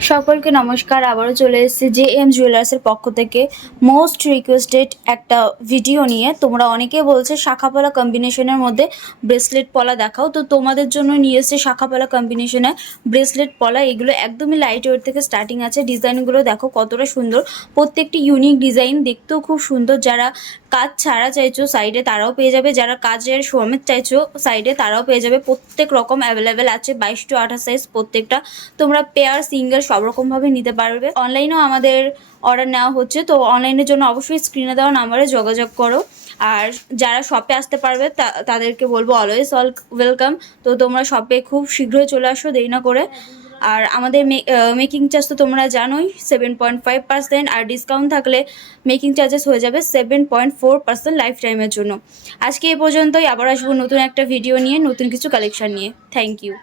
সকলকে নমস্কার, আবারও চলে এসেছি জে এম জুয়েলার্সের পক্ষ থেকে। মোস্ট রিকোয়েস্টেড একটা ভিডিও নিয়ে। তোমরা অনেকে বলছে শাখাপলা কম্বিনেশনের মধ্যে ব্রেসলেট পলা দেখাও। তো তোমাদের জন্য নিয়ে এসেছে শাখাপলা কম্বিনেশনে ব্রেসলেট পলা। এগুলো একদমই লাইট ওয়েট থেকে স্টার্টিং আছে। ডিজাইনগুলো দেখো কতটা সুন্দর। প্রত্যেকটি ইউনিক ডিজাইন দেখতেও খুব সুন্দর। যারা কাজ ছাড়া চাইছো সাইডে তারাও পেয়ে যাবে। যারা কাজের সমেত চাইছো সাইডে তারাও পেয়ে যাবে। প্রত্যেক রকম অ্যাভেলেবেল আছে। বাইশ টু আঠাশ সাইজ প্রত্যেকটা। তোমরা পেয়ার সিঙ্গেল সব রকমভাবে নিতে পারবে। অনলাইনেও আমাদের অর্ডার নেওয়া হচ্ছে। তো অনলাইনের জন্য অবশ্যই স্ক্রিনে দেওয়া নাম্বারে যোগাযোগ করো। আর যারা শপে আসতে পারবে তাদেরকে বলব অলওয়েজ অল ওয়েলকাম তো তোমরা শপে খুব শীঘ্রই চলে আসো, দেরি না করে। আর আমাদের মেকিং চার্জ তো তোমরা জানোই সেভেন পয়েন্ট ফাইভ পার্সেন্ট আর ডিসকাউন্ট থাকলে মেকিং চার্জেস হয়ে যাবে seven point four percent life টাইমের জন্য। আজকে এ পর্যন্তই। আবার আসব নতুন একটা ভিডিও নিয়ে, নতুন কিছু কালেকশন নিয়ে। Thank you